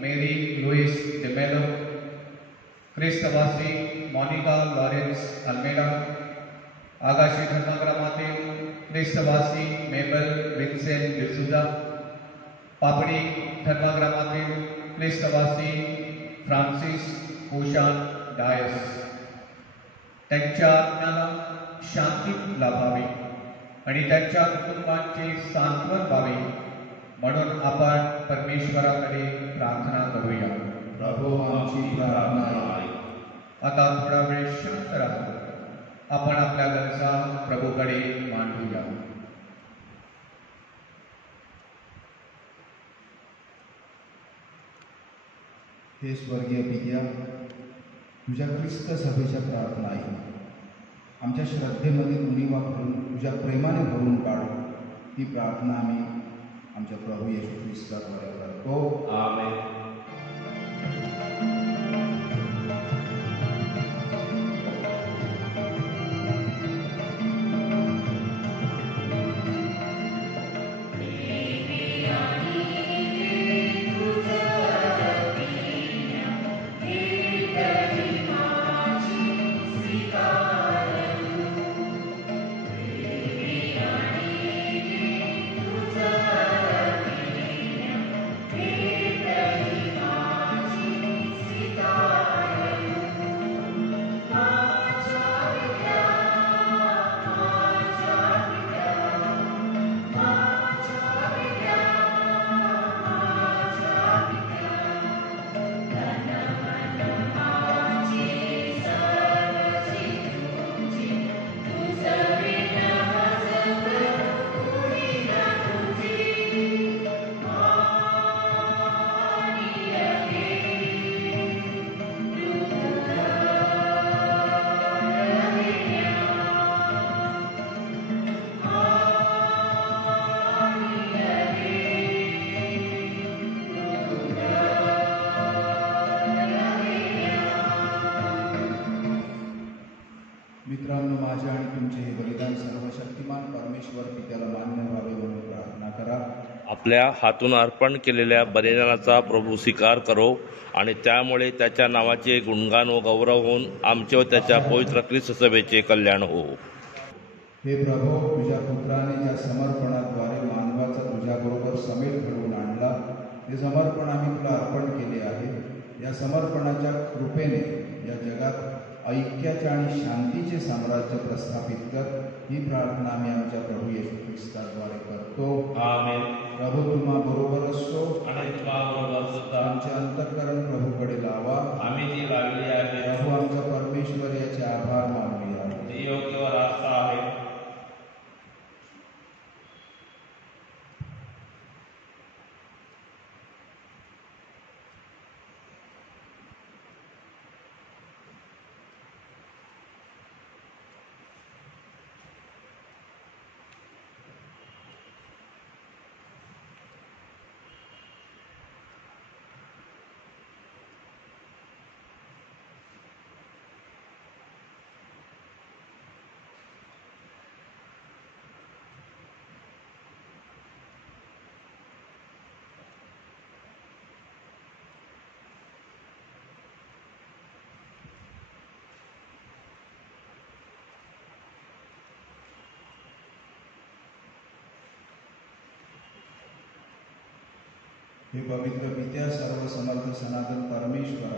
मेरी लुइस डिमेलो, ख्रिस्तवासी मोनिका लॉरेन्स अल्मेडा, आगाशी धर्मग्रामातील ख्रिस्तवासी मेबल विन्सेंट डिसूजा, पापडी धर्मग्रामातील ख्रिस्तवासी फ्रान्सिस ओशान डायस. त्यांच्या आत्म्याला शांती लाभावी आणि त्यांच्या कुटुंबांचे सांत्वन व्हावे म्हणून आपण परमेश्वराकडे प्रार्थना करूया. प्रभो आमची प्रार्थना ऐक. आता थोडा वेळ शांत राहू. आपण आपल्या गरजा प्रभूकडे मांडूया. हे स्वर्गीय पित्या, तुझ्या ख्रिस्त सभेच्या प्रार्थना ऐक. आमच्या श्रद्धेमध्ये उणीवा भरून तुझ्या प्रेमाने भरून काढ. ही प्रार्थना आम्ही आमच्या प्रभू येशू ख्रिस्ताद्वारे करतो. आमेन. मित्रांनो, माझे आणि तुमचे हे बलिदान सर्वशक्तिमान परमेश्वर पित्याला मान्य व्हावे म्हणून प्रार्थना करा. आपल्या हातून अर्पण केलेल्या बलिदानाचा प्रभू स्वीकार करो आणि त्यामुळे त्याच्या नावाचे गुणगान व गौरव होऊन आमचे व त्याच्या पवित्र ख्रिस्त सभेचे कल्याण हो. हे प्रभो, तुझ्या पुत्राने ज्या समर्पणाद्वारे मानवाचा तुझ्याबरोबर समेट घडवून आणला, ते समर्पण आम्ही तुला अर्पण केले आहे. या समर्पणाच्या कृपेने या जगात ऐक्याचे आणि शांतीचे साम्राज्य प्रस्थापित कर. ही प्रार्थना आम्ही आमच्या प्रभू येशू ख्रिस्ताद्वारे करतो. आमेन. प्रभू तुम्हा बरोबर असतो. आणि तुम्हाबरोबर सुद्धा आमचे अंतःकरण प्रभूकडे लावा. आम्ही ती लागली आहे. प्रभू आमचा परमेश्वर याचे आभार मानूया. ती योग्य व रास्त आहे. हे पवित्र पित्या, सर्व समर्थ सनातन परमेश्वरा,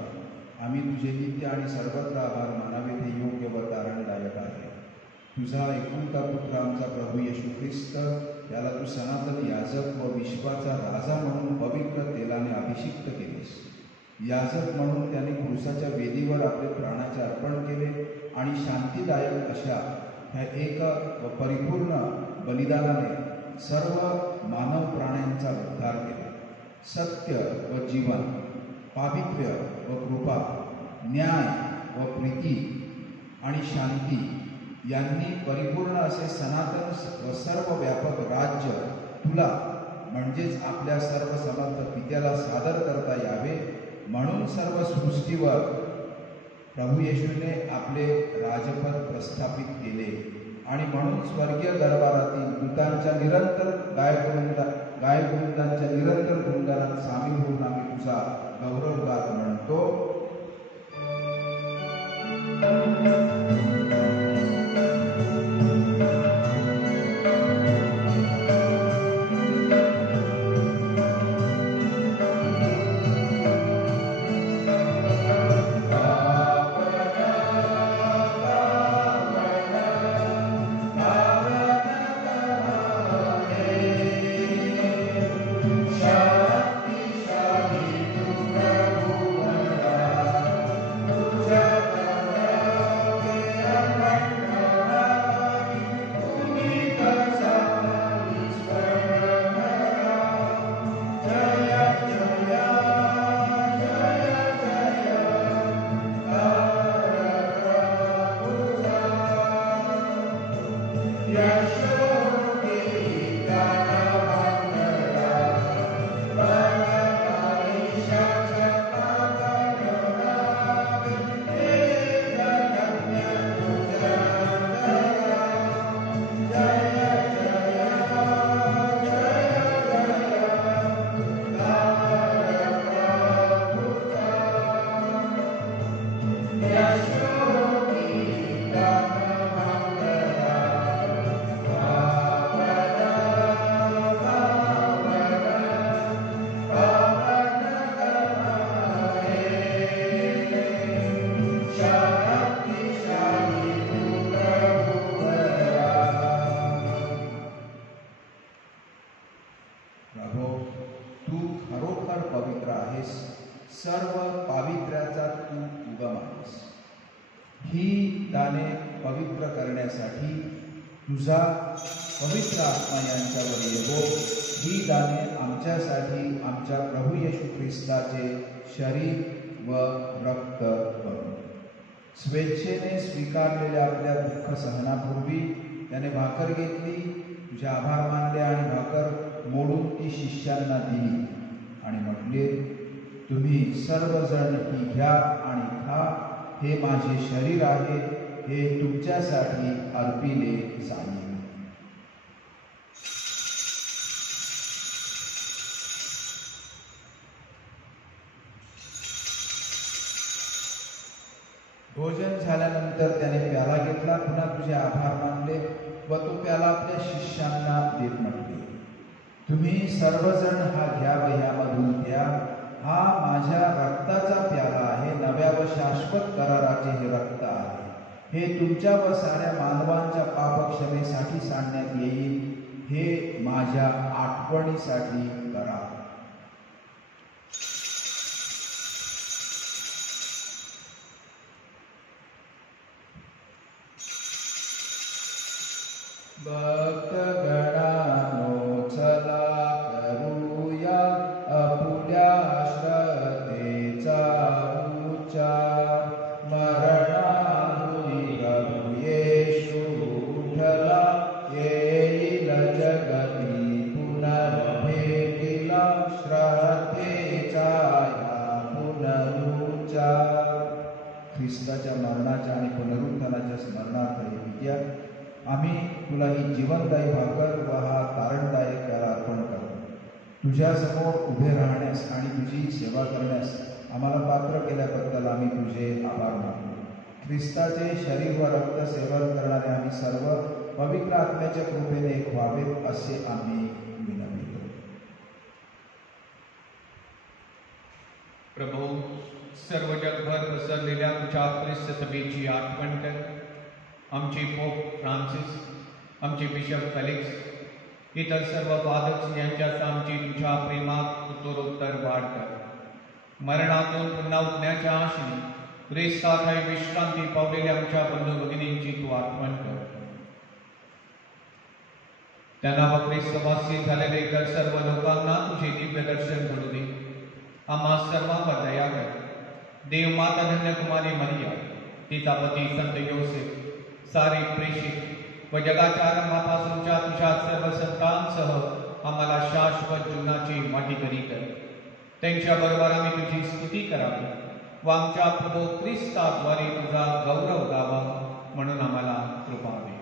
आम्ही तुझे नित्य आणि सर्वत्र आभार मानावे ते योग्य व तारणदायक आहे. तुझा एकुलता पुत्र आमचा प्रभू येशू ख्रिस्त याला तू सनातन याजक व विश्वाचा राजा म्हणून पवित्र तेलाने अभिषिक्त केलेस. याजक म्हणून त्याने क्रूसाच्या वेदीवर आपले प्राणाचे अर्पण केले आणि शांतीदायक अशा ह्या एक व परिपूर्ण बलिदानाने सर्व मानव प्राण्यांचा उद्धार केला. सत्य व जीवन, पावित्र्य व कृपा, न्याय व प्रीती आणि शांती यांनी परिपूर्ण असे सनातन व सर्व व्यापक राज्य तुला म्हणजेच आपल्या सर्व समर्थ पित्याला सादर करता यावे म्हणून सर्व सृष्टीवर प्रभू येशूने आपले राजपद प्रस्थापित केले आणि म्हणून स्वर्गीय दरबारातील दूतांच्या निरंतर गायकवृंदांच्या निरंतर गुणगानात सामील होऊन आम्ही तुझा गौरवगात म्हणतो. सर्व पावित्र्याचा तू उगम आहेस. ही दाने पवित्र करण्यासाठी तुझा पवित्र आत्मा यांच्यावर येवो. ही दाने आमच्यासाठी आमच्या प्रभू येशू ख्रिस्ताचे शरीर व रक्त बनू. स्वेच्छेने स्वीकारलेल्या आपल्या दुःख सहनापूर्वी त्याने भाकर घेतली, तुझे आभार मानले आणि भाकर मोडून ती शिष्यांना दिली आणि म्हटले, तुम्ही सर्वजण ही घ्या आणि खा. हे माझे शरीर आहे, हे तुमच्यासाठी अर्पिले जाईल. भोजन झाल्यानंतर त्याने प्याला घेतला, पुन्हा तुझे आभार मानले व तो प्याला आपल्या शिष्यांना देत म्हटले, तुम्ही सर्वजण हा घ्या व ह्यामधून घ्या. हा माझ्या रक्ताचा प्याला आहे, नव्या व शाश्वत शाश्वत कराराचे हे रक्त आहे. हे तुमच्या व साऱ्या मानवांच्या पापक्षमेसाठी सांडण्यात येईल. हे माझ्या आठवणीसाठी करा. भक्तगणांनो चला करूया आपुल्या श्रद्धेचा उच्चार. मरणातून प्रभू येशू उठला, येईल जगती पुनर्भेटीला. श्रद्धेचा या पुनरुच्चार. ख्रिस्ताच्या मरणाच्या आणि पुनरुत्थानाच्या स्मरणार्थ हे विद्या आम्ही तुला ही जीवनदायी भाकर व हा तारणदायक प्याला अर्पण करतो. तुझ्या समोर उभे राहण्यास आणि तुझी सेवा करण्यास आम्हाला पात्र केल्याबद्दल आम्ही तुझे आभार मानतो. ख्रिस्ताचे शरीर व रक्त सेवन करणारे आम्ही सर्व पवित्र आत्म्याच्या कृपेने एक व्हावे असे आम्ही विनवितो. प्रभू, सर्व जगभर पसरलेल्या तुझ्या ख्रिस्त सभेची आठवण कर. आमचे पोप फ्रान्सिस, आमचे बिशप फेलिक्स, इतर सर्व फादर्स यांच्यात आमची तुझ्या प्रेमात उत्तरोत्तर वाढ कर. मरणातून पुन्हा उठण्याच्या आशेने ख्रिस्ताखाली विश्रांती पावलेल्या आमच्या बंधू भगिनींची तू आठवण कर. त्यांना व ख्रिस्तवासी झालेले इतर सर्व लोकांना तुझे दिव्य दर्शन घडू दे. आम्हा सर्वांवर दया कर. देव माता धन्य कुमारी मरिया, तिचा पती संत योसेफ, सारे प्रेषित व जगाच्या आरंभापासूनच्या तुझ्या सर्व संतांसह आम्हाला शाश्वत जीवनाची माठीकरी कर. त्यांच्याबरोबर आम्ही तुझी स्तुती करावी व आमच्या प्रभू ख्रिस्ताद्वारे तुझा गौरव गावा, म्हणून आम्हाला कृपा दे.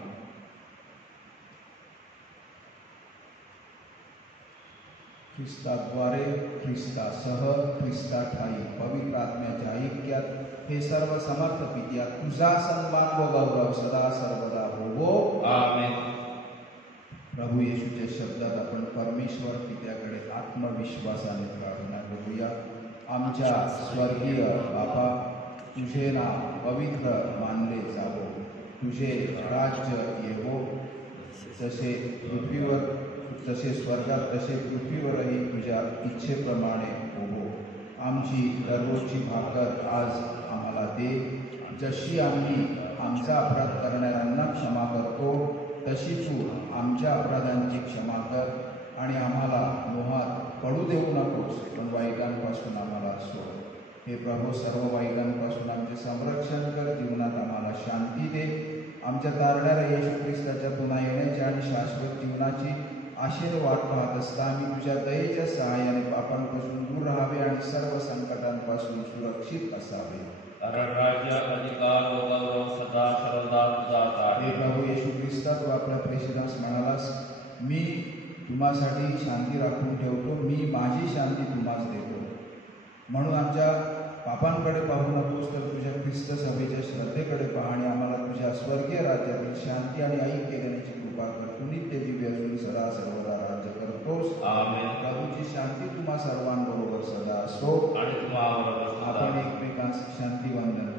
ख्रिस्ताद्वारे, ख्रिस्तासह, ख्रिस्ताठाई पवित्र आत्म्याच्या ऐक्यात हे सर्व समर्थ पित्या तुझा सन्मान व गौरव सदा सर्वदा होवो. आमेन. प्रभू येशूच्या शब्दात आपण परमेश्वर पित्याकडे आत्मविश्वासाने प्रार्थना करूया. आमच्या स्वर्गीय बाबा, तुझे नाव पवित्र मानले जावो. तुझे राज्य येवो. जसे स्वर्गात तसे पृथ्वीवरही तुझ्या इच्छेप्रमाणे होवो. आमची दररोजची भाकर आज आम्हाला दे. जशी आम्ही आमचा अपराध करणाऱ्यांना क्षमा करतो, तशी तू आमच्या अपराधांची क्षमा कर. आणि आम्हाला मोहात पडू देऊ नकोस, पण वाईटांपासून आम्हाला सोड. हे प्रभू, सर्व वाईटांपासून आमचे संरक्षण कर. जीवनात आम्हाला शांती दे. आमच्या तारणाऱ्या येशू ख्रिस्ताच्या पुन्हा येण्याची आणि शाश्वत जीवनाची आशेने वाट पाहत असता आम्ही तुझ्या दयेच्या सहाय्याने पापांपासून दूर राहावे आणि सर्व संकटांपासून सुरक्षित असावे. कारण राज्य, अधिकार व गौरव सदा सर्वदा तुझाच आहे. हे प्रभू येशू ख्रिस्ता, तू आपल्या प्रेषितास म्हणालास, मी तुम्हासाठी शांती राखून ठेवतो, मी माझी शांती तुम्हास देतो. म्हणून आमच्या पापांकडे पाहू नकोस, तर तुझ्या ख्रिस्त सभेच्या श्रद्धेकडे पहा आणि आम्हाला तुझ्या स्वर्गीय राज्यातील शांती आणि ऐक्य देण्याची कृपा कर. तू नित्य दिव्य असून सदा सर्वदा राज्य करतोस. आमेन. प्रभूची शांती तुम्हा सर्वांबरोबर सदा असो. आणि तुम्हाबरोबर सुद्धा. आपण एकमेकांस शांती वंदन करूया.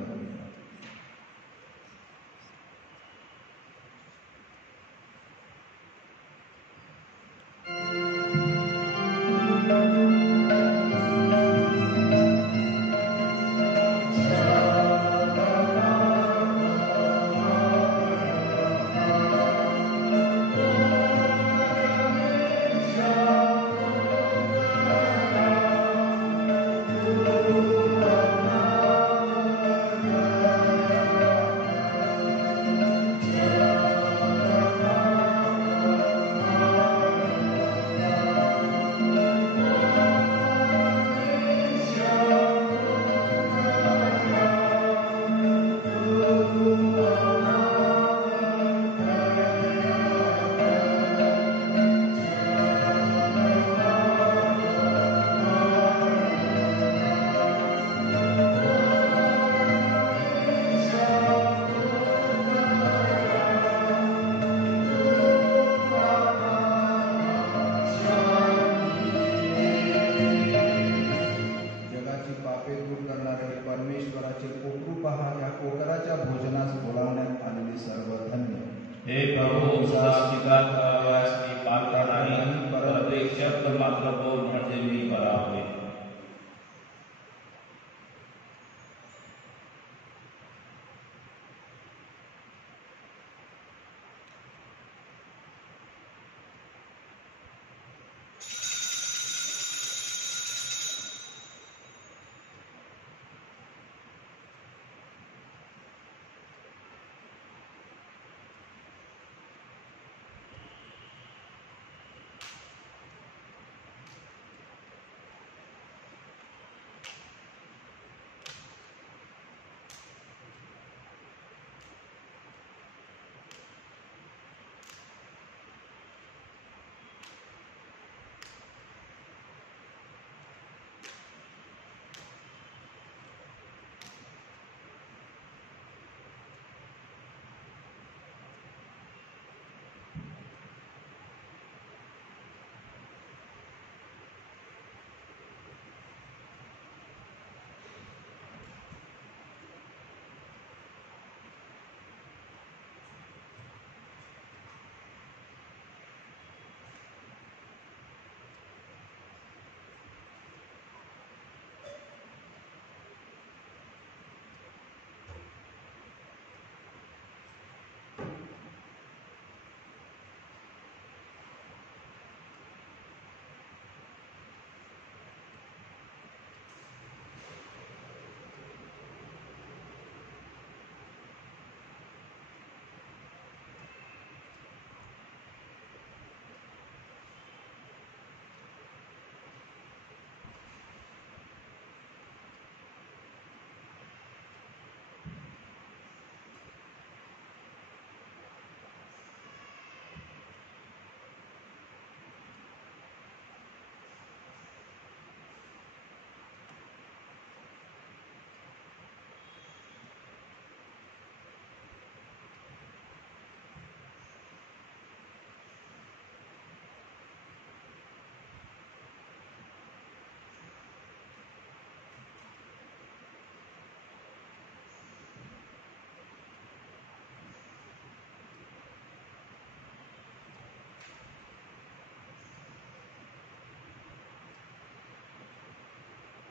आशीर्वादाचे कोकरू पहा. या कोकराच्या भोजनास बोलावण्यात आलेले सर्व धन्य. हे प्रभू, तुझा स्वीकार करावयास मी पात्र नाही, परंतु एक शब्द मात्र बोल, म्हणजे मी बरा होईल.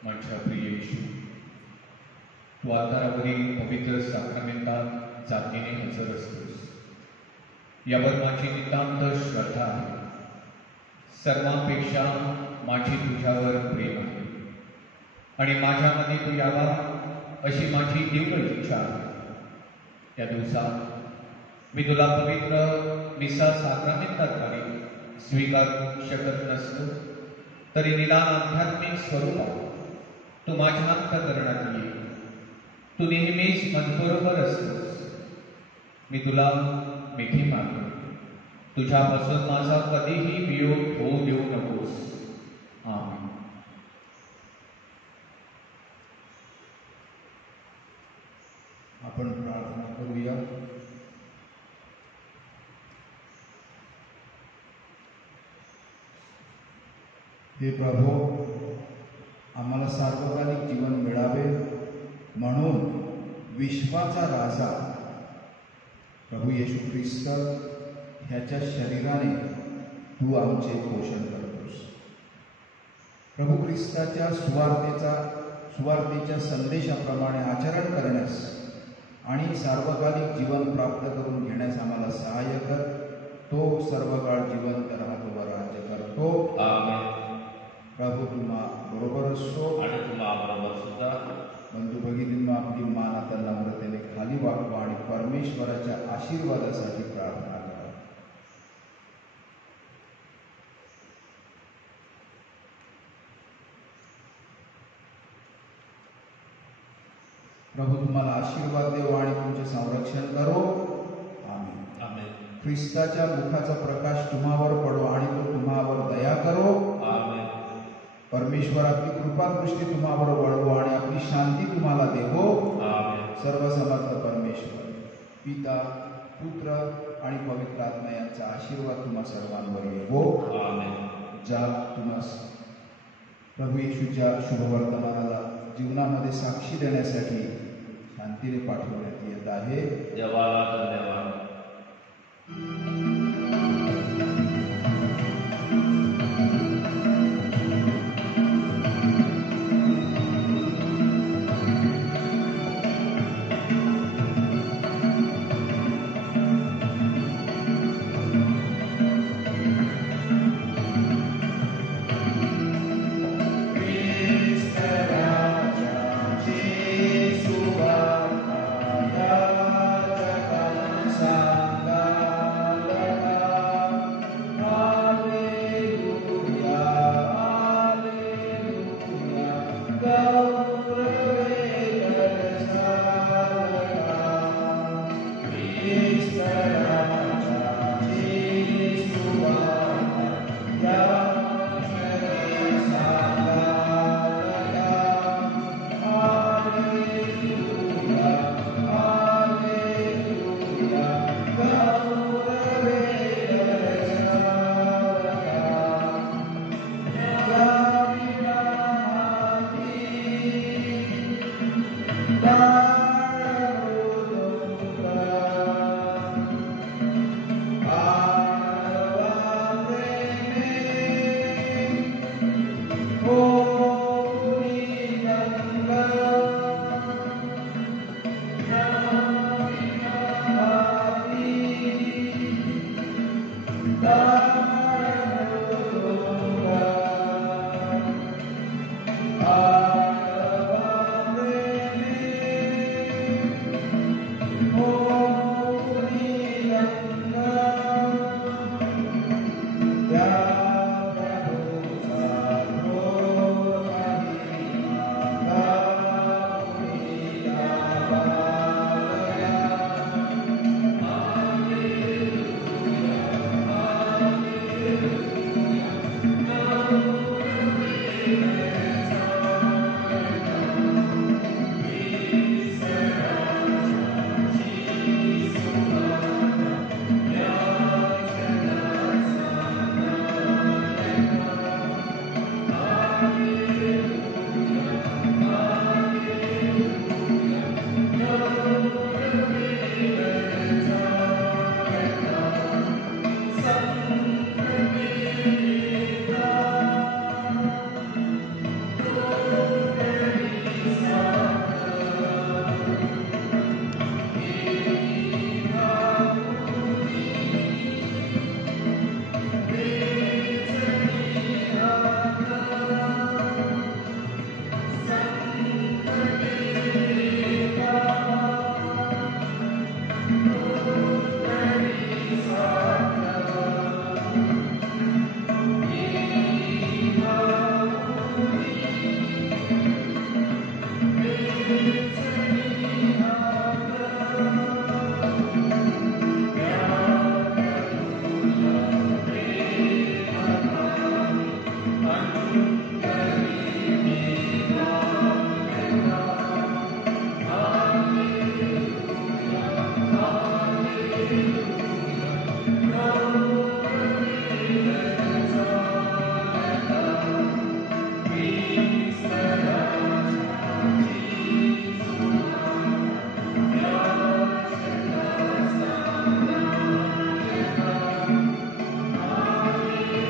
माझ्या प्रिय येशू, तू आधारावरील पवित्र साक्रामेंटात जातीने हजर असतोस, यावर माझी नितांत श्रद्धा आहे. सर्वांपेक्षा माझी तुझ्यावर प्रेम आहे आणि माझ्यामध्ये तू यावा अशी माझी तीव्र इच्छा आहे. या दिवसात मी तुला पवित्र मिसा साक्रामेंटाद्वारे स्वीकारू शकत नसतो, तरी निदान आध्यात्मिक स्वरूपात तू माझ्या अंतःकरणात ये. तू नेहमीच माझ्याबरोबर असतोस. मी तुला मिठी मागतो, तुझ्यापासून माझा कधीही वियोग होऊ देऊ नकोस. आमेन. आपण प्रार्थना करूया. हे प्रभो, आम्हाला सार्वकालिक जीवन मिळावे म्हणून विश्वाचा राजा प्रभू येशू ख्रिस्त ह्याच्या शरीराने तू आमचे पोषण करतोस. प्रभू ख्रिस्ताच्या सुवार्तेच्या संदेशाप्रमाणे आचरण करण्यास आणि सार्वकालिक जीवन प्राप्त करून घेण्यास आम्हाला सहाय्य कर. तो सर्व काळ जिवंत राहतो व राज्य करतो. आमेन. प्रभू तुम्हा बरोबर असतो आणि तुम्हा बरोबर सुद्धा. बंधू भगिनींना आपली मान आता नम्रतेने खाली वाकवा आणि परमेश्वराच्या आशीर्वादासाठी प्रार्थना करा. प्रभू तुम्हाला आशीर्वाद देव आणि तुमचे संरक्षण करो. आमेन. आमेन. ख्रिस्ताच्या मुखाचा प्रकाश तुम्हावर पडो आणि तो तुम्हावर दया करो. आमेन. परमेश्वर आपली कृपादृष्टी तुम्हावर वळवो आणि आपली शांती तुम्हाला देवो. आमेन. सर्वसमर्थ परमेश्वर, पिता, पुत्र आणि पवित्र आत्मा यांचा आशीर्वाद तुम्हा सर्वांवर येवो. आमेन. ज्या तुम्हास प्रभू येशूच्या शुभवर्तमानाला जीवनामध्ये साक्षी देण्यासाठी खांतीने पाठवण्यात येत आहे. देवाला धन्यवाद.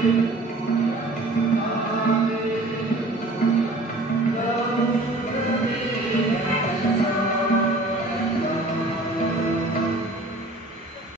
Thank you.